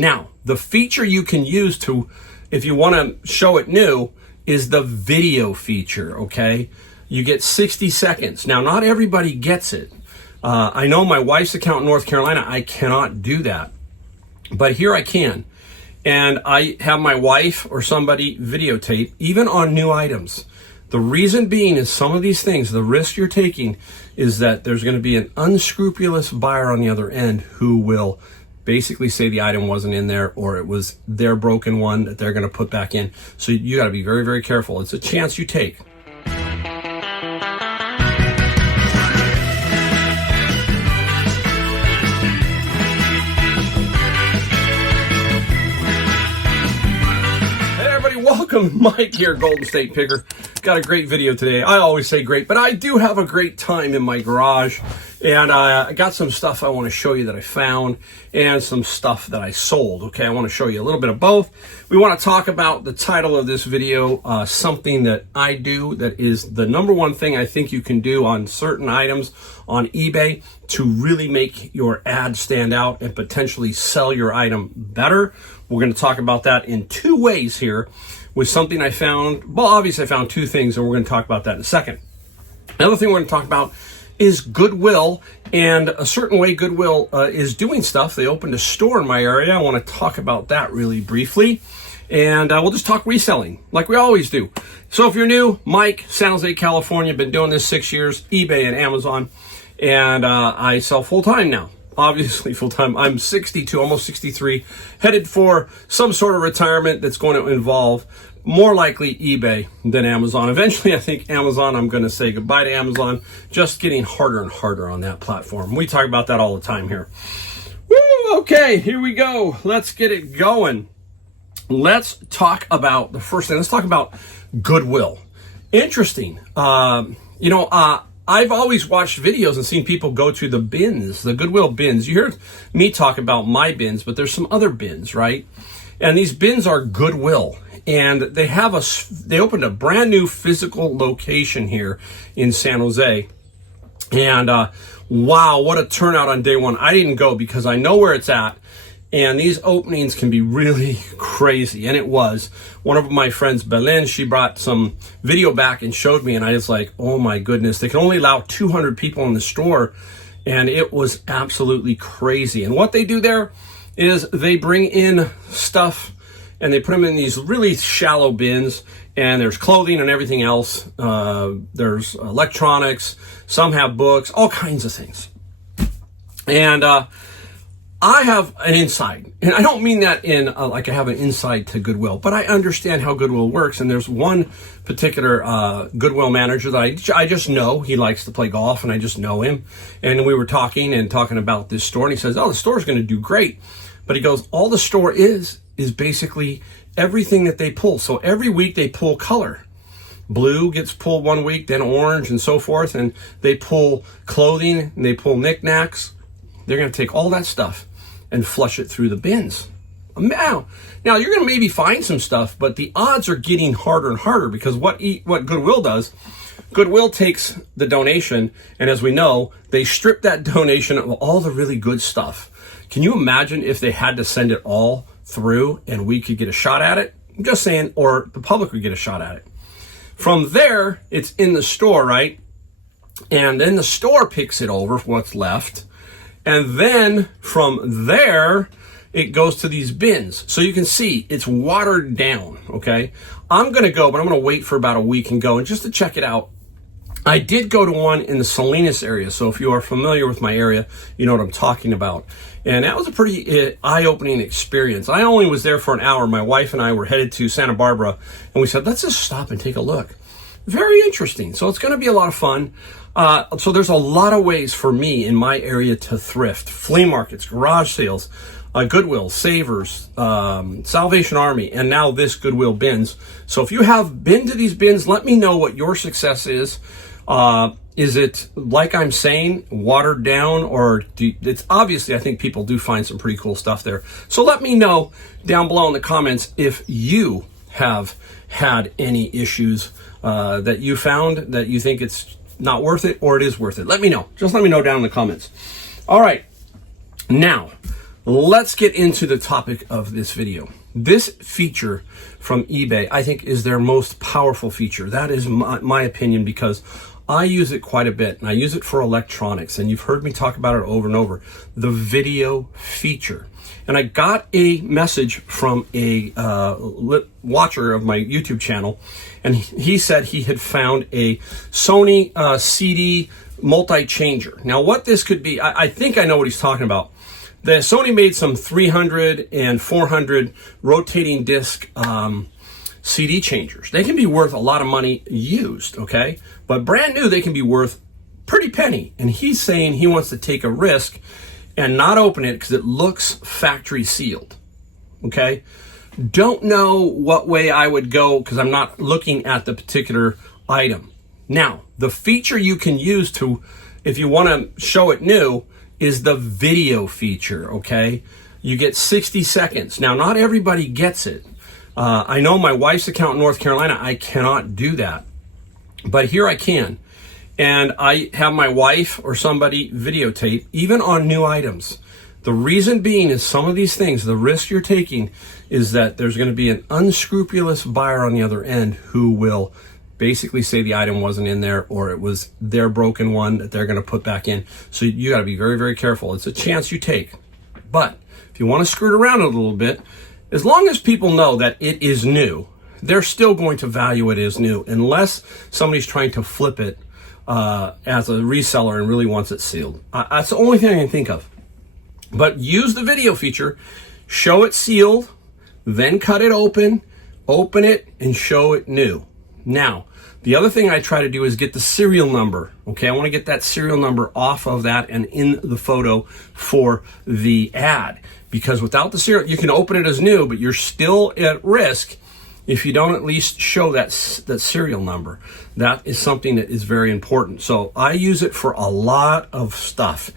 Now, the feature you can use to, if you want to show it new, is the video feature, okay? You get 60 seconds. Now, not everybody gets it. I know my wife's account in North Carolina, I cannot do that. But here I can. And I have my wife or somebody videotape, even on new items. The reason being is some of these things, the risk you're taking is that there's going to be an unscrupulous buyer on the other end who will basically say the item wasn't in there, or it was their broken one that they're going to put back in. So you got to be very, very careful. It's a chance you take. Welcome, Mike here, Golden State Picker. Got a great video today. I always say great, but I do have a great time in my garage. And I got some stuff I want to show you that I found and some stuff that I sold. Okay, I want to show you a little bit of both. We want to talk about the title of this video, something that I do that is the number one thing I think you can do on certain items on eBay to really make your ad stand out and potentially sell your item better. We're going to talk about that in two ways here with something I found. Well, obviously I found two things, and we're going to talk about that in a second. Another thing we're going to talk about is Goodwill, and a certain way Goodwill is doing stuff. They opened a store in my area. I want to talk about that really briefly, and we'll just talk reselling like we always do. So if you're new, Mike, San Jose, California, been doing this 6 years, eBay and Amazon, and I sell full-time now. Obviously full-time. I'm 62, almost 63, headed for some sort of retirement that's going to involve more likely eBay than Amazon. Eventually, I think Amazon, I'm going to say goodbye to Amazon. Just getting harder and harder on that platform. We talk about that all the time here. Woo! Okay, here we go. Let's get it going. Let's talk about the first thing. Let's talk about Goodwill. Interesting. I've always watched videos and seen people go to the bins, the Goodwill bins. You heard me talk about my bins, but there's some other bins, right? And these bins are Goodwill. And they opened a brand new physical location here in San Jose. And wow, what a turnout on day one. I didn't go because I know where it's at. And these openings can be really crazy. And it was. One of my friends, Belen, she brought some video back and showed me. And I was like, oh my goodness. They can only allow 200 people in the store. And it was absolutely crazy. And what they do there is they bring in stuff and they put them in these really shallow bins. And there's clothing and everything else. There's electronics. Some have books, all kinds of things. And I have an inside, and I don't mean that in like I have an inside to Goodwill, but I understand how Goodwill works. And there's one particular Goodwill manager that I just know. He likes to play golf, and I just know him. And we were talking about this store, and he says, "Oh, the store's going to do great." But he goes, "All the store is basically everything that they pull. So every week they pull color. Blue gets pulled one week, then orange, and so forth. And they pull clothing, and they pull knickknacks. They're going to take all that stuff and flush it through the bins. Now you're going to maybe find some stuff, but the odds are getting harder and harder because what Goodwill does, Goodwill takes the donation, and as we know, they strip that donation of all the really good stuff. Can you imagine if they had to send it all through and we could get a shot at it? I'm just saying, or the public would get a shot at it. From there, it's in the store, right? And then the store picks it over for what's left. And then from there, it goes to these bins. So you can see it's watered down, okay? I'm going to go, but I'm going to wait for about a week and go. And just to check it out, I did go to one in the Salinas area. So if you are familiar with my area, you know what I'm talking about. And that was a pretty eye-opening experience. I only was there for an hour. My wife and I were headed to Santa Barbara, and we said, let's just stop and take a look. Very interesting. So it's going to be a lot of fun. So there's a lot of ways for me in my area to thrift. Flea markets, garage sales, Goodwill, Savers, Salvation Army, and now this Goodwill bins. So if you have been to these bins, let me know what your success is. Is it, like I'm saying, watered down, or it's obviously, I think people do find some pretty cool stuff there. So let me know down below in the comments if you have had any issues that you found that you think it's not worth it or it is worth it. Let me know. Just let me know down in the comments. All right. Now, let's get into the topic of this video. This feature from eBay, I think, is their most powerful feature. That is my opinion, because I use it quite a bit, and I use it for electronics, and you've heard me talk about it over and over, the video feature. And I got a message from a watcher of my YouTube channel, and he said he had found a Sony CD multi-changer. Now, what this could be, I think I know what he's talking about. The Sony made some 300 and 400 rotating disc CD changers. They can be worth a lot of money used, okay? But brand new, they can be worth pretty penny. And he's saying he wants to take a risk and not open it because it looks factory sealed, okay? Don't know what way I would go because I'm not looking at the particular item. Now, the feature you can use to, if you want to show it new, is the video feature, okay? You get 60 seconds. Now, not everybody gets it. I know my wife's account in North Carolina, I cannot do that. But here I can. And I have my wife or somebody videotape, even on new items. The reason being is some of these things, the risk you're taking is that there's going to be an unscrupulous buyer on the other end who will basically say the item wasn't in there, or it was their broken one that they're going to put back in. So you got to be very, very careful. It's a chance you take. But if you want to skirt around it a little bit, as long as people know that it is new, they're still going to value it as new, unless somebody's trying to flip it as a reseller and really wants it sealed. That's the only thing I can think of. But use the video feature, show it sealed, then cut it open it, and show it new. Now, the other thing I try to do is get the serial number. Okay, I want to get that serial number off of that and in the photo for the ad. Because without the serial, you can open it as new, but you're still at risk if you don't at least show that serial number. That is something that is very important. So I use it for a lot of stuff.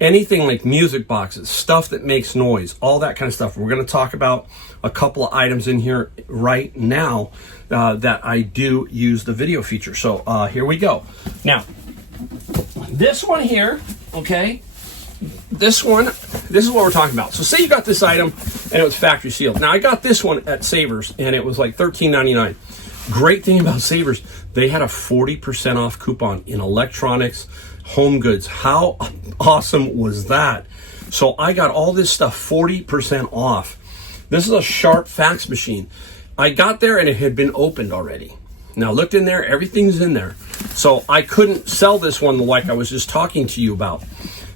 Anything like music boxes, stuff that makes noise, all that kind of stuff. We're going to talk about a couple of items in here right now that I do use the video feature. So here we go. Now, this one here, okay, this is what we're talking about. So say you got this item and it was factory sealed. Now I got this one at Savers and it was like $13.99. Great thing about Savers, they had a 40% off coupon in electronics, home goods. How awesome was that? So I got all this stuff 40% off. This is a Sharp fax machine. I got there and it had been opened already. Now looked in there, everything's in there. So I couldn't sell this one like I was just talking to you about.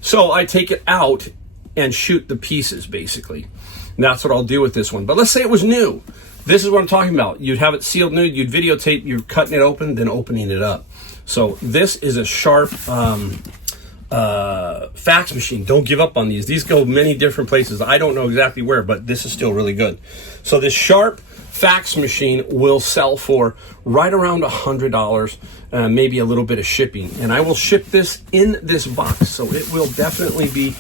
So I take it out and shoot the pieces, basically. And that's what I'll do with this one. But let's say it was new. This is what I'm talking about. You'd have it sealed new, you'd videotape, you're cutting it open, then opening it up. So this is a Sharp fax machine. Don't give up on these. These go many different places. I don't know exactly where, but this is still really good. So this Sharp fax machine will sell for right around $100, maybe a little bit of shipping. And I will ship this in this box. So it will definitely be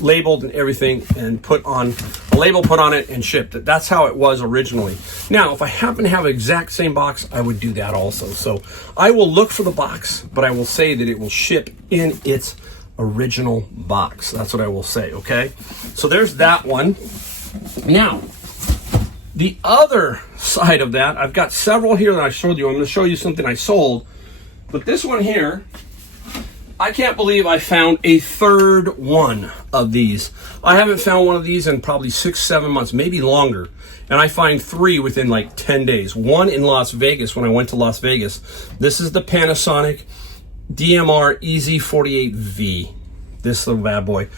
labeled and everything, and put on a label, put on it, and shipped. That's how it was originally. Now, if I happen to have an exact same box, I would do that also. So I will look for the box, but I will say that it will ship in its original box. That's what I will say, okay? So there's that one. Now, the other side of that, I've got several here that I showed you. I'm going to show you something I sold. But this one here, I can't believe I found a third one of these. I haven't found one of these in probably 6-7 months, maybe longer. And I find 3 within like 10 days. One in Las Vegas when I went to Las Vegas. This is the Panasonic DMR EZ48V. This little bad boy.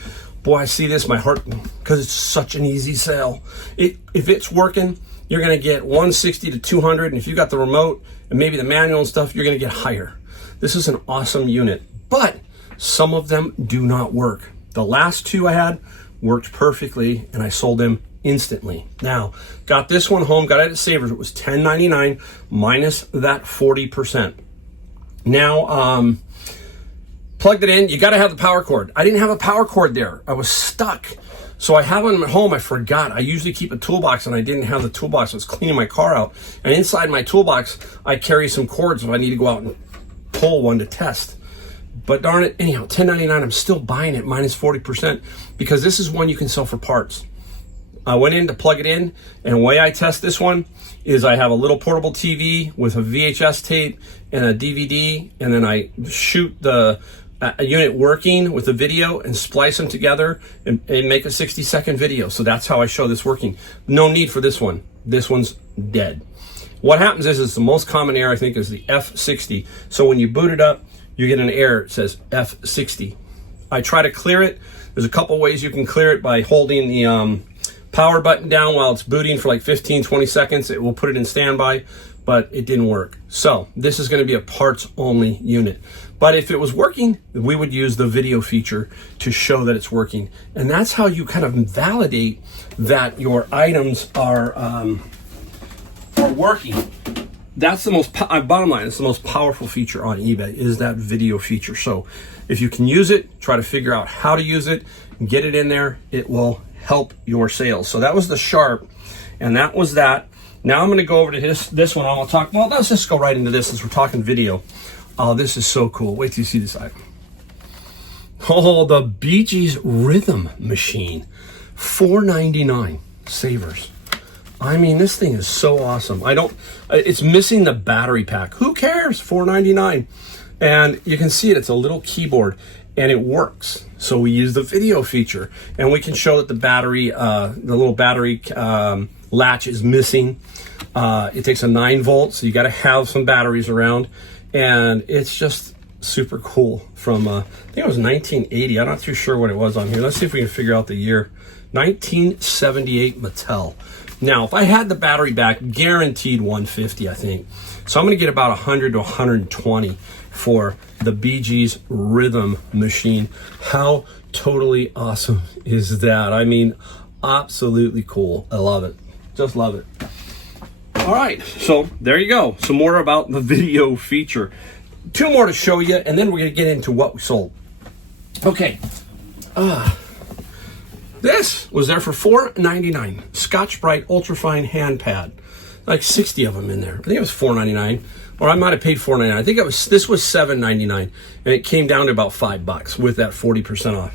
Boy, I see this, my heart, because it's such an easy sell. If it's working, you're going to get 160 to 200. And if you got the remote and maybe the manual and stuff, you're going to get higher. This is an awesome unit. But some of them do not work. The last 2 I had worked perfectly, and I sold them instantly. Now, got this one home, got it at Savers. It was $10.99 minus that 40%. Now, plugged it in. You got to have the power cord. I didn't have a power cord there. I was stuck. So I have them at home. I forgot. I usually keep a toolbox, and I didn't have the toolbox. I was cleaning my car out. And inside my toolbox, I carry some cords if I need to go out and pull one to test. But darn it, anyhow, $10.99, I'm still buying it minus 40% because this is one you can sell for parts. I went in to plug it in, and the way I test this one is I have a little portable TV with a VHS tape and a DVD, and then I shoot the unit working with the video and splice them together and make a 60-second video. So that's how I show this working. No need for this one. This one's dead. What happens is the most common error, I think, is the F60. So when you boot it up, you get an error. It says F60. I try to clear it. There's a couple ways you can clear it by holding the power button down while it's booting for like 15-20 seconds. It will put it in standby, but it didn't work. So this is going to be a parts only unit. But if it was working, we would use the video feature to show that it's working. And that's how you kind of validate that your items are working. That's the most, bottom line, it's the most powerful feature on eBay is that video feature. So if you can use it, try to figure out how to use it, get it in there, it will help your sales. So that was the Sharp, and that was that. Now I'm going to go over to this one. I'll talk, well, let's just go right into this since we're talking video. Oh, this is so cool. Wait till you see this item. Oh, the Bee Gees Rhythm Machine. $4.99. Savers. I mean, this thing is so awesome. It's missing the battery pack. Who cares? $4.99. And you can see it. It's a little keyboard, and it works. So we use the video feature, and we can show that the battery, the little battery latch is missing. It takes a 9 volt, so you got to have some batteries around, and it's just super cool. From I think it was 1980. I'm not too sure what it was on here. Let's see if we can figure out the year. 1978 Mattel. Now, if I had the battery back, guaranteed 150, I think. So I'm going to get about 100 to 120 for the Bee Gees Rhythm Machine. How totally awesome is that? I mean, absolutely cool. I love it. Just love it. All right, so there you go. Some more about the video feature. 2 more to show you, and then we're going to get into what we sold. Okay. This was there for $4.99. Scotch-Brite Ultrafine Hand Pad. Like 60 of them in there. I think it was $4.99. Or I might have paid $4.99. I think this was $7.99. And it came down to about $5 with that 40% off.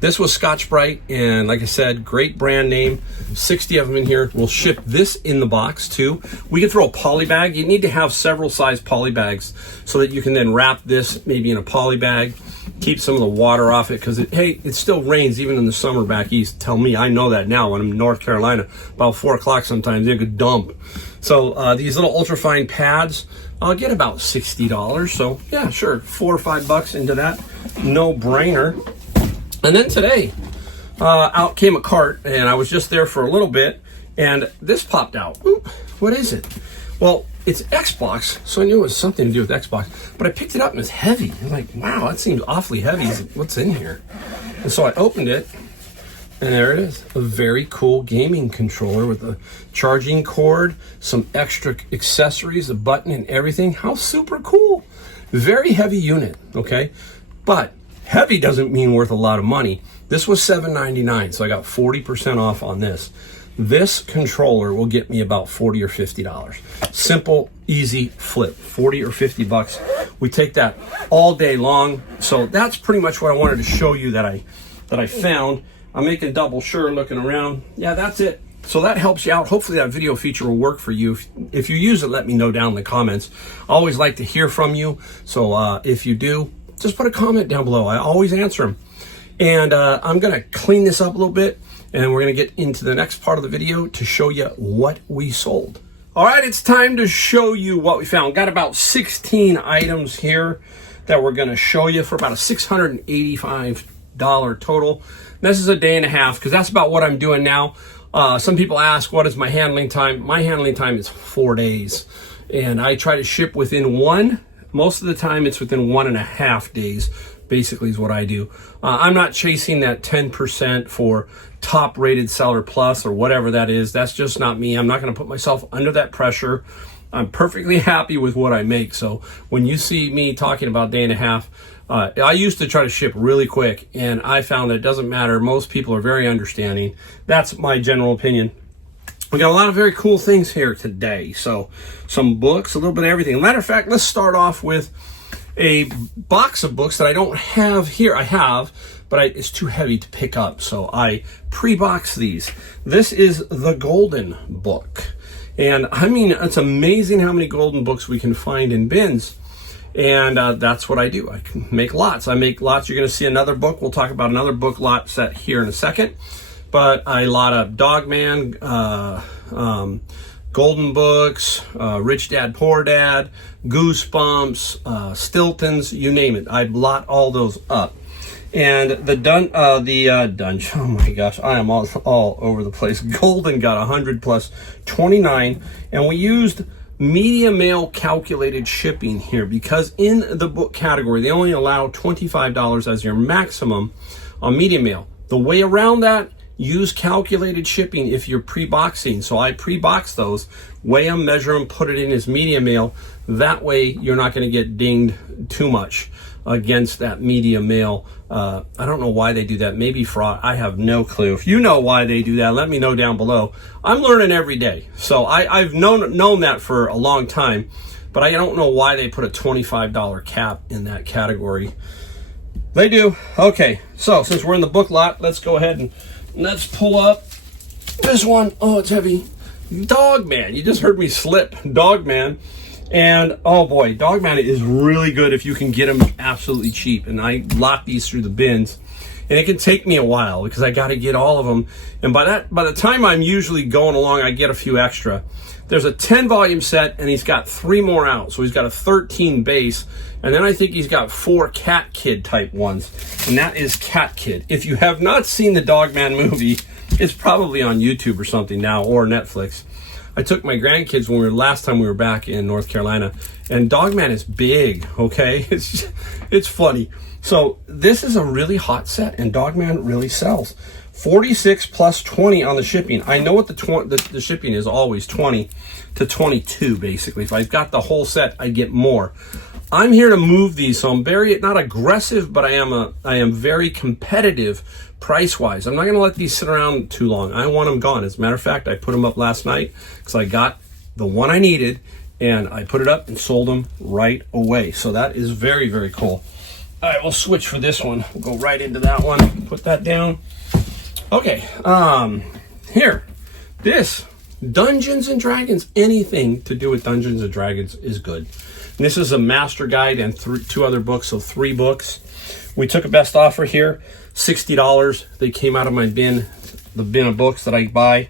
This was Scotch-Brite, and like I said, great brand name. 60 of them in here. We'll ship this in the box too. We can throw a poly bag. You need to have several size poly bags so that you can then wrap this maybe in a poly bag, keep some of the water off it, because it still rains even in the summer back east. Tell me, I know that now when I'm in North Carolina. About 4 o'clock sometimes, they could dump. So these little ultrafine pads, I'll get about $60. So yeah, sure, $4 or $5 into that. No brainer. And then today, out came a cart, and I was just there for a little bit, and this popped out. Oop, what is it? Well, it's Xbox, so I knew it was something to do with Xbox, but I picked it up and it's heavy. I'm like, wow, that seems awfully heavy. What's in here? And so I opened it, and there it is. A very cool gaming controller with a charging cord, some extra accessories, a button and everything. How super cool. Very heavy unit, okay? But heavy doesn't mean worth a lot of money. This was $7.99, so I got 40% off on this. This controller will get me about $40 or $50. Simple, easy flip, $40 or $50. We take that all day long. So that's pretty much what I wanted to show you that I found. I'm making double sure, looking around. Yeah, that's it. So that helps you out. Hopefully that video feature will work for you. If you use it, let me know down in the comments. I always like to hear from you. So if you do, just put a comment down below. I always answer them. And I'm going to clean this up a little bit, and we're going to get into the next part of the video to show you what we sold. All right, it's time to show you what we found. Got about 16 items here that we're going to show you for about a $685 total. This is a day and a half because that's about what I'm doing now. Some people ask, what is my handling time? My handling time is 4 days, and I try to ship within one. Most of the time it's within 1.5 days, basically is what I do. I'm not chasing that 10% for top rated seller plus or whatever that is. That's just not me. I'm not going to put myself under that pressure. I'm perfectly happy with what I make. So when you see me talking about day and a half, I used to try to ship really quick, and I found that it doesn't matter. Most people are very understanding. That's my general opinion. We got a lot of very cool things here today. So some books, a little bit of everything. Matter of fact, let's start off with a box of books that I don't have here. I have, but it's too heavy to pick up, so I pre-box these. This is the Golden Book. And I mean, it's amazing how many golden books we can find in bins. And that's what I do. I can make lots. I make lots. You're going to see another book. We'll talk about another book lot set here in a second. But I lot of Dog Man, Golden Books, Rich Dad, Poor Dad, Goosebumps, Stiltons, you name it. I lot all those up. And the Dungeon, oh my gosh, I am all over the place. Golden got 100 plus 29, and we used media mail calculated shipping here because in the book category, they only allow $25 as your maximum on media mail. The way around that, use calculated shipping if you're pre-boxing. So I pre-box those, weigh them, measure them, put it in as media mail. That way you're not going to get dinged too much against that media mail. I don't know why they do that. Maybe fraud. I have no clue. If you know why they do that, let me know down below. I'm learning every day. So I've known that for a long time, but I don't know why they put a $25 cap in that category. They do. Okay, so since we're in the book lot, let's go ahead and let's pull up this one. Oh, it's heavy. Dog Man. You just heard me slip. Dog Man. And oh boy, Dog Man is really good if you can get them absolutely cheap. And I lot these through the bins, and it can take me a while because I got to get all of them. And by the time I'm usually going along, I get a few extra. There's a 10 volume set, and he's got 3 more out, so he's got a 13 base. And then I think he's got 4 Cat Kid type ones, and that is Cat Kid. If you have not seen the Dog Man movie, it's probably on YouTube or something now, or Netflix. I took my grandkids when last time we were back in North Carolina, and Dog Man is big, okay? It's funny. So this is a really hot set, and Dog Man really sells. 46 plus 20 on the shipping. I know what the shipping is always 20 to 22 basically. If I've got the whole set, I get more. I'm here to move these, so I'm very not aggressive, but I am very competitive price-wise. I'm not going to let these sit around too long. I want them gone. As a matter of fact, I put them up last night because I got the one I needed, and I put it up and sold them right away. So that is very, very cool. All right, we'll switch for this one. We'll go right into that one. Put that down. Okay, here, this Dungeons and Dragons. Anything to do with Dungeons and Dragons is good. And this is a master guide and 2 other books, so 3 books. We took a best offer here, $60. They came out of my bin, the bin of books that I buy,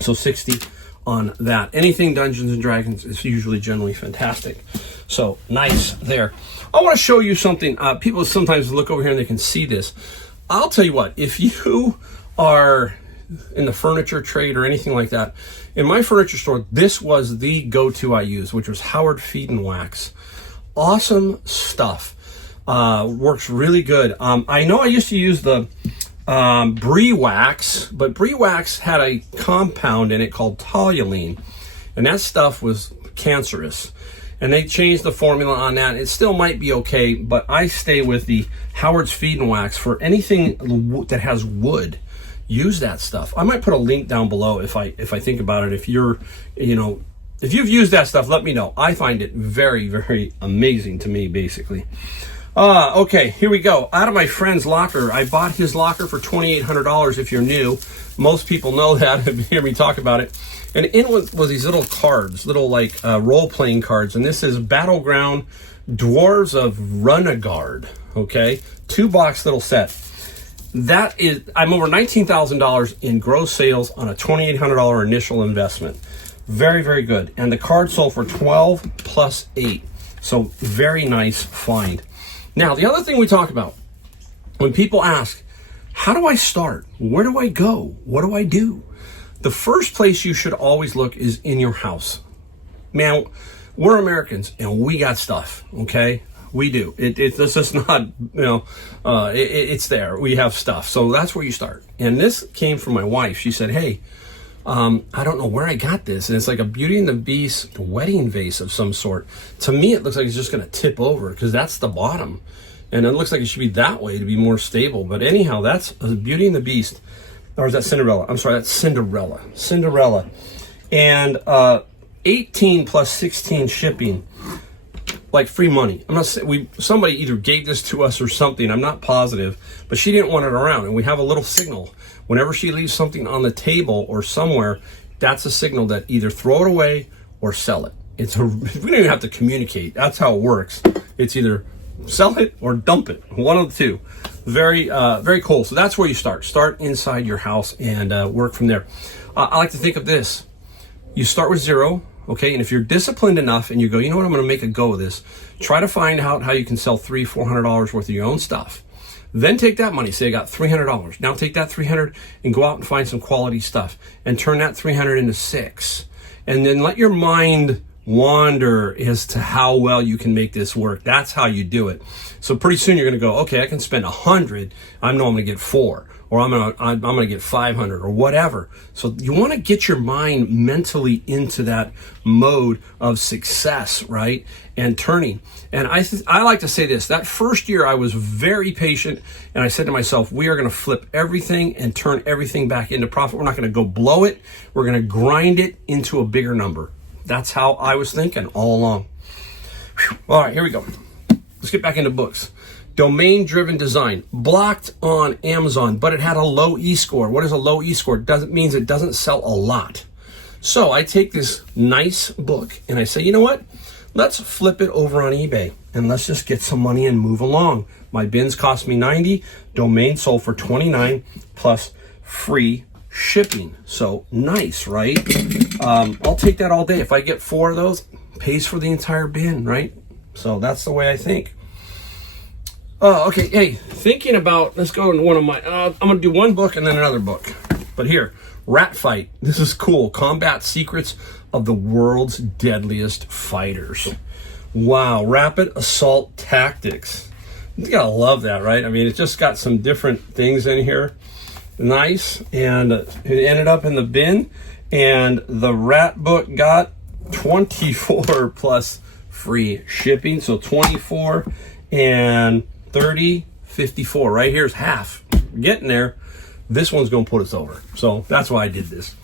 so $60 on that. Anything Dungeons and Dragons is usually generally fantastic. So nice there. I want to show you something. People sometimes look over here and they can see this. I'll tell you what, if you are in the furniture trade or anything like that, in my furniture store, this was the go-to I used, which was Howard Feed and Wax. Awesome stuff. Works really good. I know I used to use the Brie Wax, but Brie Wax had a compound in it called toluene, and that stuff was cancerous. And they changed the formula on that. It still might be okay, but I stay with the Howard's Feed and Wax for anything that has wood. Use that stuff. I might put a link down below if I think about it. If you're, if you've used that stuff, let me know. I find it very, very amazing to me, basically. Okay, here we go. Out of my friend's locker, I bought his locker for $2,800 if you're new. Most people know that and hear me talk about it. And in was these little cards, little like role-playing cards. And this is Battleground Dwarves of Runagard, okay? 2-box little set. That is, I'm over $19,000 in gross sales on a $2,800 initial investment. Very, very good. And the card sold for 12 plus 8. So very nice find. Now, the other thing we talk about, when people ask, how do I start? Where do I go? What do I do? The first place you should always look is in your house. Man, we're Americans and we got stuff, okay? We do. It's just not, it's there. We have stuff. So that's where you start. And this came from my wife. She said, hey, I don't know where I got this. And it's like a Beauty and the Beast wedding vase of some sort. To me, it looks like it's just going to tip over because that's the bottom. And it looks like it should be that way to be more stable. But anyhow, that's a Beauty and the Beast. Or is that Cinderella? I'm sorry, that's Cinderella. Cinderella. And 18 plus 16 shipping. like free money. I'm not saying somebody either gave this to us or something. I'm not positive, but she didn't want it around. And we have a little signal. Whenever she leaves something on the table or somewhere, that's a signal that either throw it away or sell it. We don't even have to communicate. That's how it works. It's either sell it or dump it. One of the two. Very, very cool. So that's where you start. Start inside your house and work from there. I like to think of this. You start with zero, okay? And if you're disciplined enough and you go, you know what, I'm going to make a go of this. Try to find out how you can sell $300-400 worth of your own stuff. Then take that money. Say I got $300. Now take that $300 and go out and find some quality stuff and turn that $300 into $600. And then let your mind wander as to how well you can make this work. That's how you do it. So pretty soon you're going to go, okay, I can spend $100. I know I'm going to get $400, or I'm going to get $500 or whatever. So you want to get your mind mentally into that mode of success, right? And turning. And I like to say this, that first year I was very patient, and I said to myself, we are going to flip everything and turn everything back into profit. We're not going to go blow it. We're going to grind it into a bigger number. That's how I was thinking all along. Whew. All right, here we go. Let's get back into books. Domain-driven design, blocked on Amazon, but it had a low e-score. What is a low e-score? Means it doesn't sell a lot. So I take this nice book and I say, you know what? Let's flip it over on eBay and let's just get some money and move along. My bins cost me $90. Domain sold for $29 plus free shipping. So nice, right? I'll take that all day. If I get 4 of those, pays for the entire bin, right? So that's the way I think. Okay, hey, thinking about, let's go in one of my, I'm going to do one book and then another book. But here, Rat Fight. This is cool. Combat Secrets of the World's Deadliest Fighters. Wow, Rapid Assault Tactics. You gotta love that, right? I mean, it just got some different things in here. Nice. And it ended up in the bin. And the rat book got 24 plus free shipping. So 24 and 30, 54. Right here's half. We're getting there. This one's going to put us over. So that's why I did this.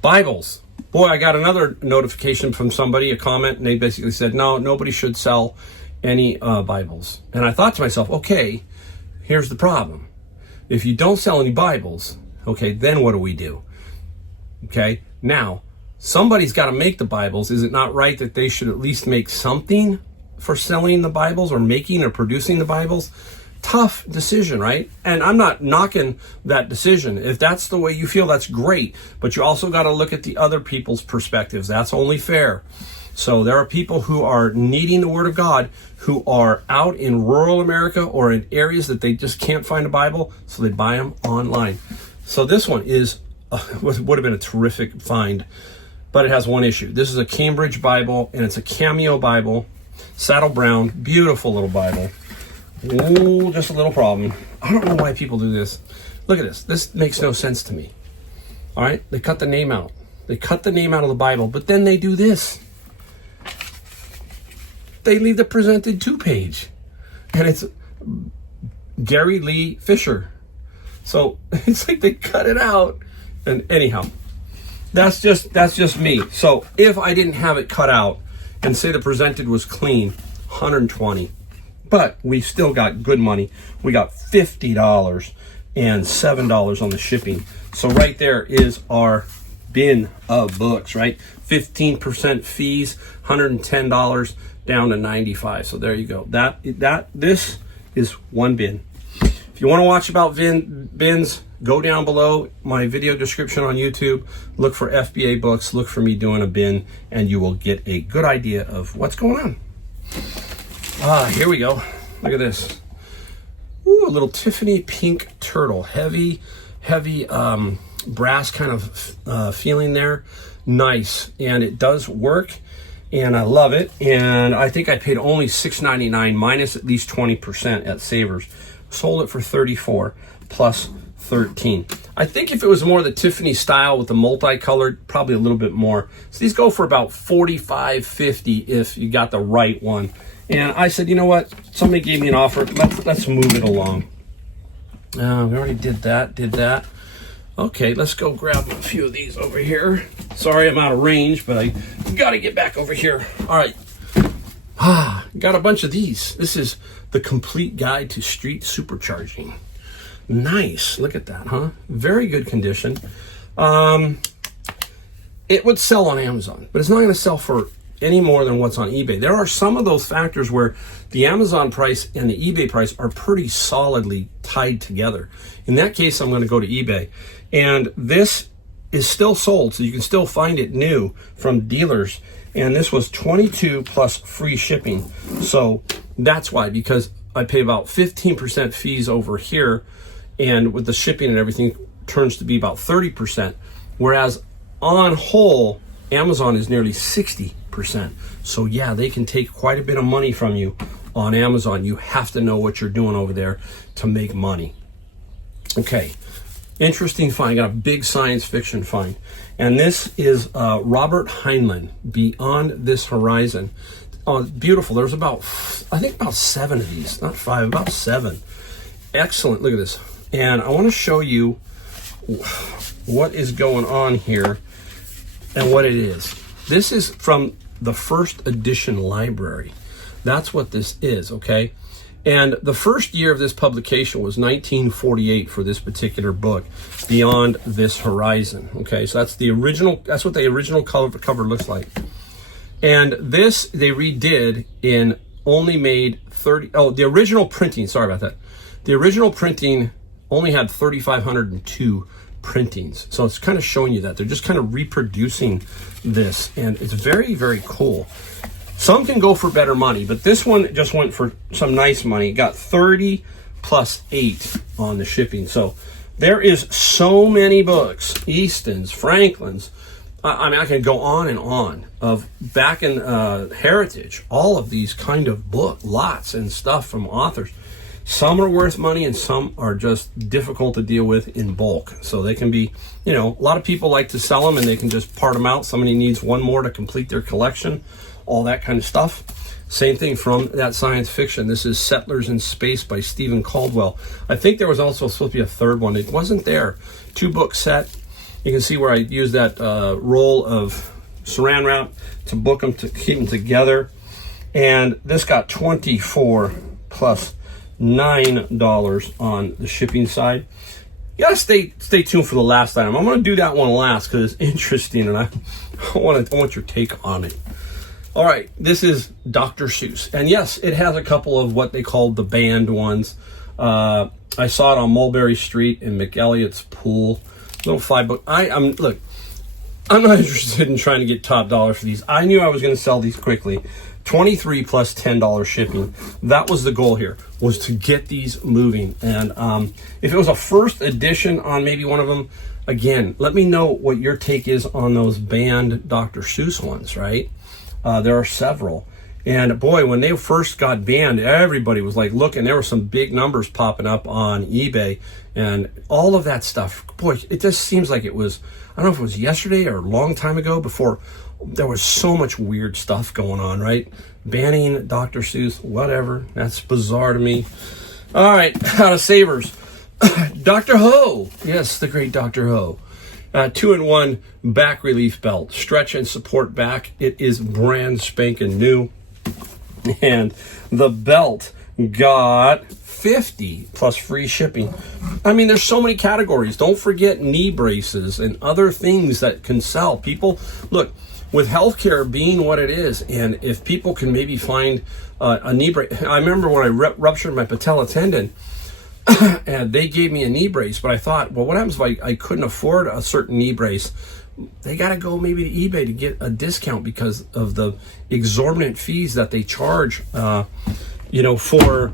Bibles. Boy, I got another notification from somebody, a comment, and they basically said, no, nobody should sell any Bibles. And I thought to myself, okay, here's the problem. If you don't sell any Bibles, okay, then what do we do? Okay, now, somebody's got to make the Bibles. Is it not right that they should at least make something for selling the Bibles or making or producing the Bibles? Tough decision, right? And I'm not knocking that decision. If that's the way you feel, that's great. But you also got to look at the other people's perspectives. That's only fair. So there are people who are needing the Word of God who are out in rural America or in areas that they just can't find a Bible, so they buy them online. So this one is would have been a terrific find, but it has one issue. This is a Cambridge Bible, and it's a Cameo Bible, saddle brown, beautiful little Bible. Oh, just a little problem. I don't know why people do this. Look at this. This makes no sense to me. All right, they cut the name out. They cut the name out of the Bible, but then they do this. They leave the presented to page, and it's Gary Lee Fisher. So it's like they cut it out. And anyhow, that's just me. So if I didn't have it cut out and say the presented was clean, 120. But we still got good money. We got $50 and $7 on the shipping. So right there is our bin of books, right? 15% fees, $110 down to $95. So there you go. This is one bin. If you want to watch about bins, go down below my video description on YouTube. Look for FBA books. Look for me doing a bin, and you will get a good idea of what's going on. Here we go. Look at this. Ooh, a little Tiffany pink turtle. Heavy brass kind of feeling there. Nice. And it does work, and I love it. And I think I paid only $6.99 minus at least 20% at Savers. Sold it for $34 plus $13. I think if it was more the Tiffany style with the multicolored, probably a little bit more. So these go for about $45, $50 if you got the right one. And I said, you know what? Somebody gave me an offer. Let's move it along. We already did that. Okay, let's go grab a few of these over here. Sorry, I'm out of range, but I got to get back over here. All right. Got a bunch of these. This is the complete guide to street supercharging. Nice. Look at that, huh? Very good condition. It would sell on Amazon, but it's not going to sell for any more than what's on eBay. There are some of those factors where the Amazon price and the eBay price are pretty solidly tied together. In that case, I'm going to go to eBay. And this is still sold, so you can still find it new from dealers. And this was $22 plus free shipping. So that's why, because I pay about 15% fees over here, and with the shipping and everything turns to be about 30%. Whereas on whole, Amazon is nearly 60%. So yeah, they can take quite a bit of money from you on Amazon. You have to know what you're doing over there to make money. Okay, interesting find. Got a big science fiction find. And this is Robert Heinlein, Beyond This Horizon. Oh, beautiful. There's about, I think about 7 of these, not 5, about 7. Excellent. Look at this. And I want to show you what is going on here and what it is. This is from the first edition library. That's what this is, okay? And the first year of this publication was 1948 for this particular book, Beyond This Horizon, okay? So that's the original, that's what the original cover looks like. And this they redid in only made 30, oh, the original printing, sorry about that. The original printing only had 3,502 printings. So it's kind of showing you that. They're just kind of reproducing this, and it's very, very cool. Some can go for better money, but this one just went for some nice money. Got 30 plus 8 on the shipping. So there is so many books, Easton's, Franklin's. I mean, I can go on and on of back in Heritage, all of these kind of book lots and stuff from authors. Some are worth money and some are just difficult to deal with in bulk. So they can be, you know, a lot of people like to sell them and they can just part them out. Somebody needs one more to complete their collection, all that kind of stuff. Same thing from that science fiction. This is Settlers in Space by Stephen Caldwell. I think there was also supposed to be a third one. It wasn't there. 2-book set. You can see where I used that roll of saran wrap to book them, to keep them together. And this got 24 plus $9 on the shipping side. You gotta stay tuned for the last item. I'm gonna do that one last because it's interesting and I want your take on it. All right, this is Dr. Seuss, and yes, it has a couple of what they call the banned ones. I saw it on Mulberry Street in McElliott's Pool. Little $5. Look, I'm not interested in trying to get top dollar for these. I knew I was going to sell these quickly. 23 plus $10 shipping. That was the goal here, was to get these moving. And if it was a first edition on maybe one of them, again, let me know what your take is on those banned Dr. Seuss ones, right? There are several. And boy, when they first got banned, everybody was like, look, and there were some big numbers popping up on eBay and all of that stuff. Boy, it just seems like it was, I don't know if it was yesterday or a long time ago before there was so much weird stuff going on, right? Banning Dr. Seuss, whatever. That's bizarre to me. All right, out of savers. Dr. Ho. Yes, the great Dr. Ho. 2-in-1 back relief belt. Stretch and support back. It is brand spanking new. And the belt got 50 plus free shipping. I mean, there's so many categories. Don't forget knee braces and other things that can sell. People, look, with healthcare being what it is, and if people can maybe find a knee brace. I remember when I ruptured my patella tendon, and they gave me a knee brace, but I thought, well, what happens if I couldn't afford a certain knee brace? They got to go maybe to eBay to get a discount because of the exorbitant fees that they charge, you know, for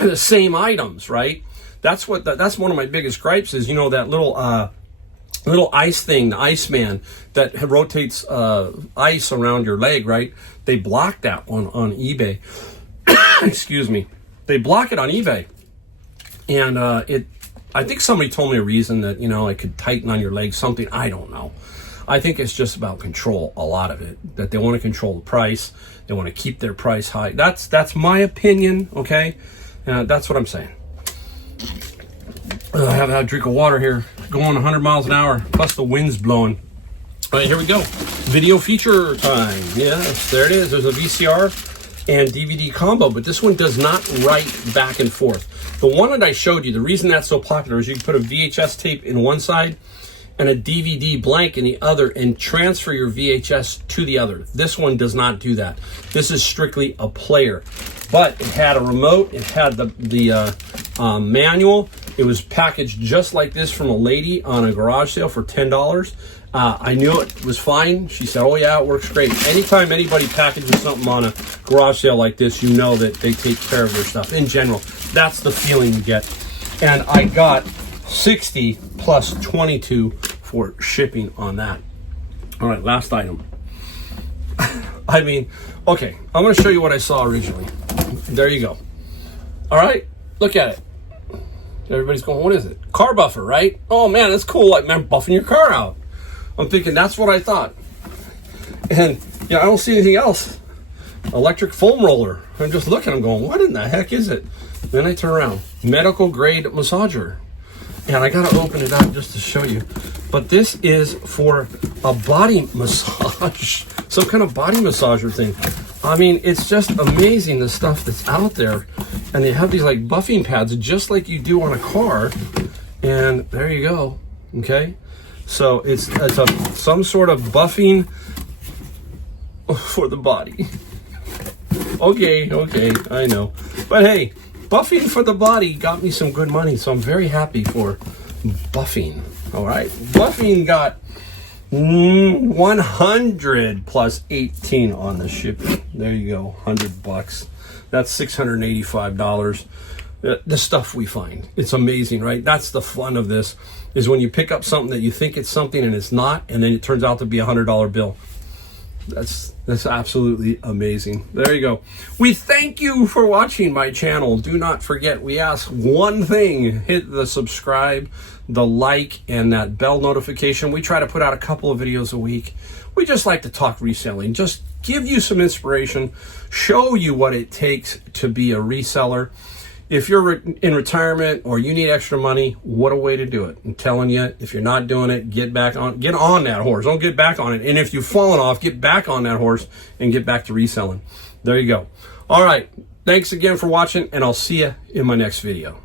the same items, right? That's one of my biggest gripes is, you know, that little ice thing, the Iceman that rotates ice around your leg, right? They block that one on eBay. Excuse me. They block it on eBay. And I think somebody told me a reason that, you know, it could tighten on your leg, something. I don't know. I think it's just about control, a lot of it. That they want to control the price. They want to keep their price high. That's my opinion, okay? That's what I'm saying. I have a drink of water here. Going 100 miles an hour, plus the wind's blowing. All right, here we go. Video feature time. Yes, there it is. There's a VCR. and DVD combo, but this one does not write back and forth. The one that I showed you, the reason that's so popular is you can put a VHS tape in one side and a DVD blank in the other and transfer your VHS to the other. This one does not do that. This is strictly a player. But it had a remote, it had the manual. It was packaged just like this from a lady on a garage sale for $10. I knew it was fine. She said, oh yeah, it works great. Anytime anybody packages something on a garage sale like this, you know that they take care of their stuff. In general, that's the feeling you get. And I got 60 plus 22 for shipping on that. All right, last item. I mean, okay, I'm gonna show you what I saw originally. There you go. All right, look at it. Everybody's going, what is it? Car buffer, right? Oh man, that's cool. Like, man, buffing your car out. I'm thinking that's what I thought. And yeah, I don't see anything else. Electric foam roller. I'm just looking, I'm going, what in the heck is it? Then I turn around. Medical grade massager. And I gotta open it up just to show you. But this is for a body massage. Some kind of body massager thing. I mean, it's just amazing the stuff that's out there. And they have these like buffing pads just like you do on a car. And there you go, okay? So it's some sort of buffing for the body. Okay, I know. But hey, buffing for the body got me some good money, so I'm very happy for buffing. All right, buffing got 100 plus 18 on the shipping. There you go, $100. That's $685. The stuff we find, it's amazing, right? That's the fun of this, is when you pick up something that you think it's something and it's not, and then it turns out to be $100 bill. That's absolutely amazing. There you go. We thank you for watching my channel. Do not forget, we ask one thing: hit the subscribe, the like, and that bell notification. We try to put out a couple of videos a week. We just like to talk reselling, just give you some inspiration, show you what it takes to be a reseller. If you're in retirement or you need extra money, what a way to do it. I'm telling you, if you're not doing it, get on that horse. Don't get back on it. And if you've fallen off, get back on that horse and get back to reselling. There you go. All right. Thanks again for watching, and I'll see you in my next video.